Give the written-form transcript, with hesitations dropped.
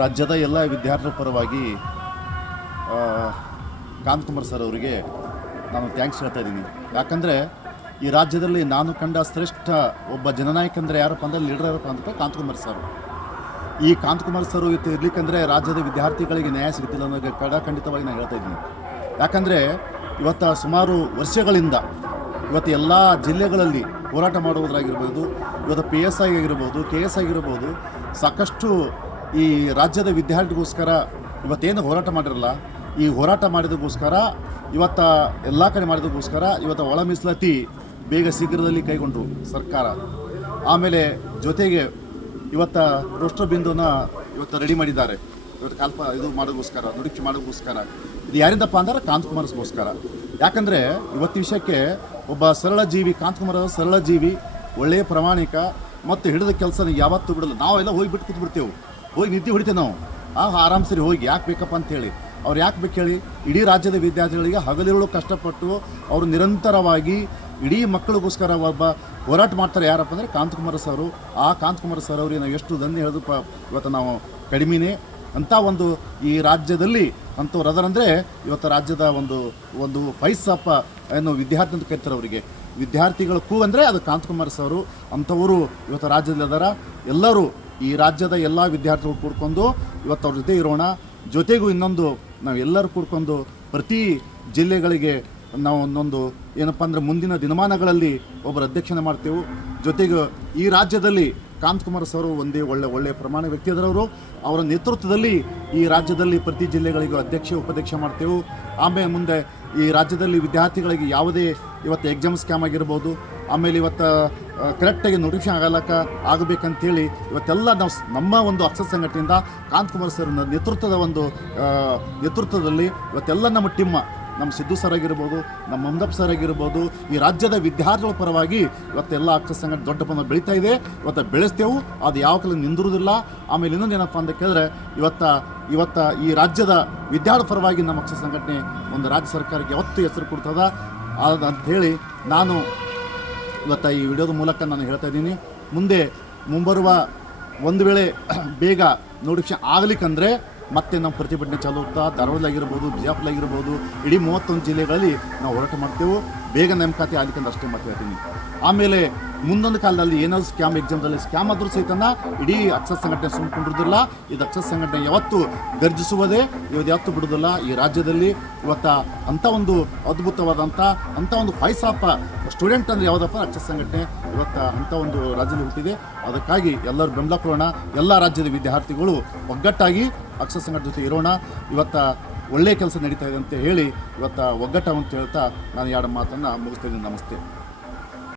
ರಾಜ್ಯದ ಎಲ್ಲ ವಿದ್ಯಾರ್ಥಿಗಳ ಪರವಾಗಿ ಕಾಂತಕುಮಾರ್ ಸರ್ ಅವರಿಗೆ ನಾನು ಥ್ಯಾಂಕ್ಸ್ ಹೇಳ್ತಾ ಇದ್ದೀನಿ. ಯಾಕಂದರೆ ಈ ರಾಜ್ಯದಲ್ಲಿ ನಾನು ಕಂಡ ಶ್ರೇಷ್ಠ ಒಬ್ಬ ಜನನಾಯಕ ಅಂದರೆ ಯಾರಪ್ಪ ಅಂದರೆ ಲೀಡರ್ ಯಾರಪ್ಪ ಅಂದರೆ ಕಾಂತಕುಮಾರ್ ಸರ್. ಈ ಕಾಂತಕುಮಾರ್ ಸರ್ ಇವತ್ತು ಇರಲಿಕ್ಕಂದರೆ ರಾಜ್ಯದ ವಿದ್ಯಾರ್ಥಿಗಳಿಗೆ ನ್ಯಾಯ ಸಿಗ್ತಿಲ್ಲ ಅನ್ನೋದು ಖಂಡಿತವಾಗಿ ನಾನು ಹೇಳ್ತಾ ಇದ್ದೀನಿ. ಯಾಕಂದರೆ ಇವತ್ತು ಸುಮಾರು ವರ್ಷಗಳಿಂದ ಇವತ್ತು ಎಲ್ಲ ಜಿಲ್ಲೆಗಳಲ್ಲಿ ಹೋರಾಟ ಮಾಡುವುದರಾಗಿರ್ಬೋದು, ಇವತ್ತು PSI ಆಗಿರ್ಬೋದು, KS ಆಗಿರ್ಬೋದು, ಸಾಕಷ್ಟು ಈ ರಾಜ್ಯದ ವಿದ್ಯಾರ್ಥಿಗೋಸ್ಕರ ಇವತ್ತೇನು ಹೋರಾಟ ಮಾಡಿರಲ್ಲ, ಈ ಹೋರಾಟ ಮಾಡಿದಕ್ಕೋಸ್ಕರ ಇವತ್ತು ಎಲ್ಲ ಕಡೆ ಮಾಡಿದಕ್ಕೋಸ್ಕರ ಇವತ್ತು ಒಳ ಮೀಸಲಾತಿ ಬೇಗ ಶೀಘ್ರದಲ್ಲಿ ಕೈಗೊಂಡರು ಸರ್ಕಾರ. ಆಮೇಲೆ ಜೊತೆಗೆ ಇವತ್ತು ರೋಸ್ಟರ್ ಬಿಂದುನ ಇವತ್ತು ರೆಡಿ ಮಾಡಿದ್ದಾರೆ. ಇವತ್ತು ಇದು ಮಾಡೋಕ್ಕೋಸ್ಕರ, ನುಡಿಕೆ ಮಾಡೋಕ್ಕೋಸ್ಕರ. ಇದು ಯಾರಿಂದಪ್ಪ ಅಂದ್ರೆ ಕಾಂತಕುಮಾರ್ಗೋಸ್ಕರ. ಯಾಕಂದರೆ ಇವತ್ತು ವಿಷಯಕ್ಕೆ ಒಬ್ಬ ಸರಳ ಜೀವಿ, ಕಾಂತಕುಮಾರ್ ಸರಳ ಜೀವಿ, ಒಳ್ಳೆಯ ಪ್ರಾಮಾಣಿಕ ಮತ್ತು ಹಿಡಿದ ಕೆಲಸನ ಯಾವತ್ತೂ ಬಿಡಲ್ಲ. ನಾವೆಲ್ಲ ಹೋಗಿ ಬಿಟ್ಟು ಕೂತ್ಬಿಡ್ತೇವೆ, ಹೋಗಿ ನಿದ್ದೆ ಹೊಡಿತೇವೆ ನಾವು. ಆರಾಮ್ ಸರಿ ಹೋಗಿ ಯಾಕೆ ಬೇಕಪ್ಪ ಅಂತೇಳಿ. ಅವ್ರು ಯಾಕೆ ಬೇಕು ಹೇಳಿ? ಇಡೀ ರಾಜ್ಯದ ವಿದ್ಯಾರ್ಥಿಗಳಿಗೆ ಹಗಲಿರುಳು ಕಷ್ಟಪಟ್ಟು ಅವರು ನಿರಂತರವಾಗಿ ಇಡೀ ಮಕ್ಕಳಿಗೋಸ್ಕರ ಒಬ್ಬ ಹೋರಾಟ ಮಾಡ್ತಾರೆ. ಯಾರಪ್ಪ ಅಂದರೆ ಕಾಂತಕುಮಾರ್ ಸರು. ಆ ಕಾಂತಕುಮಾರ್ ಸರ್ ಅವ್ರಿಗೆ ನಾವು ಎಷ್ಟು ಧನ್ಯ ಹೇಳಿದ್ರು ಇವತ್ತು ನಾವು ಕಡಿಮೆನೇ. ಅಂಥ ಒಂದು ಈ ರಾಜ್ಯದಲ್ಲಿ ಅಂಥವ್ರು ಅದರಂದರೆ ಇವತ್ತು ರಾಜ್ಯದ ಒಂದು ಪೈಸಪ್ಪ ಏನು ವಿದ್ಯಾರ್ಥಿ ಅಂತ ಕರೀತಾರೆ ಅವರಿಗೆ. ವಿದ್ಯಾರ್ಥಿಗಳ ಕೂ ಅಂದರೆ ಅದು ಕಾಂತಕುಮಾರ್ ಸರು. ಅಂಥವರು ಇವತ್ತು ರಾಜ್ಯದಲ್ಲಿ ಅದರ. ಎಲ್ಲರೂ ಈ ರಾಜ್ಯದ ಎಲ್ಲ ವಿದ್ಯಾರ್ಥಿಗಳು ಕೂಡ್ಕೊಂಡು ಇವತ್ತು ಅವ್ರ ಜೊತೆ ಇರೋಣ. ಜೊತೆಗೂ ಇನ್ನೊಂದು ನಾವೆಲ್ಲರೂ ಕೂಡ್ಕೊಂಡು ಪ್ರತಿ ಜಿಲ್ಲೆಗಳಿಗೆ ನಾವು ಒಂದೊಂದು ಏನಪ್ಪ ಅಂದರೆ ಮುಂದಿನ ದಿನಮಾನಗಳಲ್ಲಿ ಒಬ್ಬರು ಅಧ್ಯಕ್ಷಣೆ ಮಾಡ್ತೇವೆ. ಜೊತೆಗೆ ಈ ರಾಜ್ಯದಲ್ಲಿ ಕಾಂತಕುಮಾರ್ ಸರ್ ಒಂದೇ ಒಳ್ಳೆಯ ಪ್ರಮಾಣ ವ್ಯಕ್ತಿ ಅದರವರು. ಅವರ ನೇತೃತ್ವದಲ್ಲಿ ಈ ರಾಜ್ಯದಲ್ಲಿ ಪ್ರತಿ ಜಿಲ್ಲೆಗಳಿಗೂ ಅಧ್ಯಕ್ಷ ಉಪಾಧ್ಯಕ್ಷ ಮಾಡ್ತೇವೆ. ಆಮೇಲೆ ಮುಂದೆ ಈ ರಾಜ್ಯದಲ್ಲಿ ವಿದ್ಯಾರ್ಥಿಗಳಿಗೆ ಯಾವುದೇ ಇವತ್ತು ಎಕ್ಸಾಮ್ ಸ್ಕ್ಯಾಮ್ ಆಗಿರ್ಬೋದು, ಆಮೇಲೆ ಇವತ್ತು ಕರೆಕ್ಟಾಗಿ ನೋಟಿಫಿಕೇಷನ್ ಆಗಬೇಕಂತೇಳಿ ಇವತ್ತೆಲ್ಲ ನಾವು ನಮ್ಮ ಒಂದು ಅಕ್ಷರ ಸಂಘಟನೆಯಿಂದ ಕಾಂತಕುಮಾರ್ ಸರ್ ನೇತೃತ್ವದಲ್ಲಿ ಇವತ್ತೆಲ್ಲ ನಮ್ಮ ಟೀಮ್, ನಮ್ಮ ಸಿದ್ದು ಸರ್ ಆಗಿರ್ಬೋದು, ನಮ್ಮ ಮಮದಪ್ ಸರ್ ಆಗಿರ್ಬೋದು, ಈ ರಾಜ್ಯದ ವಿದ್ಯಾರ್ಥಿಗಳ ಪರವಾಗಿ ಇವತ್ತೆಲ್ಲ ಅಕ್ಷರ ಸಂಘಟನೆ ದೊಡ್ಡ ಪ್ರಮಾಣ ಬೆಳೀತಾ ಇದೆ. ಇವತ್ತು ಬೆಳೆಸ್ತೇವೆ, ಅದು ಯಾವ ಕಾಲ ನಿಂದಿರುವುದಿಲ್ಲ. ಆಮೇಲೆ ಇನ್ನೊಂದು ಏನಪ್ಪ ಅಂತ ಕೇಳಿದ್ರೆ ಇವತ್ತು ಈ ರಾಜ್ಯದ ವಿದ್ಯಾರ್ಥಿ ಪರವಾಗಿ ನಮ್ಮ ಅಕ್ಷರ ಸಂಘಟನೆ ಒಂದು ರಾಜ್ಯ ಸರ್ಕಾರಕ್ಕೆ ಯಾವತ್ತೂ ಹೆಸರು ಕೊಡ್ತದ ಅಂಥೇಳಿ ನಾನು ಇವತ್ತು ಈ ವಿಡಿಯೋದ ಮೂಲಕ ನಾನು ಹೇಳ್ತಾ ಇದ್ದೀನಿ. ಮುಂಬರುವ ಒಂದು ವೇಳೆ ಬೇಗ ನೋಟಿಫಿಕೇಷನ್ ಆಗಲಿಕ್ಕಂದರೆ ಮತ್ತೆ ನಮ್ಮ ಪ್ರತಿಭಟನೆ ಚಾಲೂ ಹೋಗ್ತಾ. ಧಾರವಾಡದಾಗಿರ್ಬೋದು, ಬಿಜಾಪುರದಾಗಿರ್ಬೋದು, ಇಡೀ 31 ಜಿಲ್ಲೆಗಳಲ್ಲಿ ನಾವು ಹೋರಾಟ ಮಾಡ್ತೇವೆ. ಬೇಗ ನೇಮಕಾತಿ ಆಗಲಿಕ್ಕಂದ್ರೆ ಅಷ್ಟೇ ಮಾತು ಹೇಳ್ತೀನಿ. ಆಮೇಲೆ ಮುಂದೊಂದು ಕಾಲದಲ್ಲಿ ಏನಾದರೂ ಸ್ಕ್ಯಾಮ್ ಎಕ್ಸಾಮ್ದಲ್ಲಿ ಸ್ಕ್ಯಾಮ್ ಆದರೂ ಸಹಿತನ ಇಡೀ ಅಕ್ಷರ ಸಂಘಟನೆ ಸುಮ್ಕೊಂಡಿರೋದಿಲ್ಲ. ಇದು ಅಕ್ಷರ ಸಂಘಟನೆ ಯಾವತ್ತೂ ಗರ್ಜಿಸುವುದೇ, ಇವತ್ತು ಯಾವತ್ತೂ ಬಿಡೋದಿಲ್ಲ. ಈ ರಾಜ್ಯದಲ್ಲಿ ಇವತ್ತು ಅಂಥ ಒಂದು ಅದ್ಭುತವಾದಂಥ ಅಂಥ ಒಂದು ಪೈಸಾಪ ಸ್ಟೂಡೆಂಟ್ ಅಂದರೆ ಯಾವುದಪ್ಪ ಅಕ್ಷರ ಸಂಘಟನೆ ಇವತ್ತು ಅಂಥ ಒಂದು ರಾಜ್ಯದಲ್ಲಿ ಹುಟ್ಟಿದೆ. ಅದಕ್ಕಾಗಿ ಎಲ್ಲರೂ ಬೆಂಬಲ ಕೊಡೋಣ. ಎಲ್ಲ ರಾಜ್ಯದ ವಿದ್ಯಾರ್ಥಿಗಳು ಒಗ್ಗಟ್ಟಾಗಿ ಅಕ್ಷರ ಸಂಘಟನೆ ಜೊತೆ ಇರೋಣ. ಇವತ್ತು ಒಳ್ಳೆಯ ಕೆಲಸ ನಡೀತಾ ಇದೆ ಅಂತ ಹೇಳಿ ಇವತ್ತು ಒಗ್ಗಟ್ಟು ಅಂತ ಹೇಳ್ತಾ ನಾನು ಎರಡು ಮಾತನ್ನು ಮುಗಿಸ್ತಾ ಇದ್ದೀನಿ. ನಮಸ್ತೆ.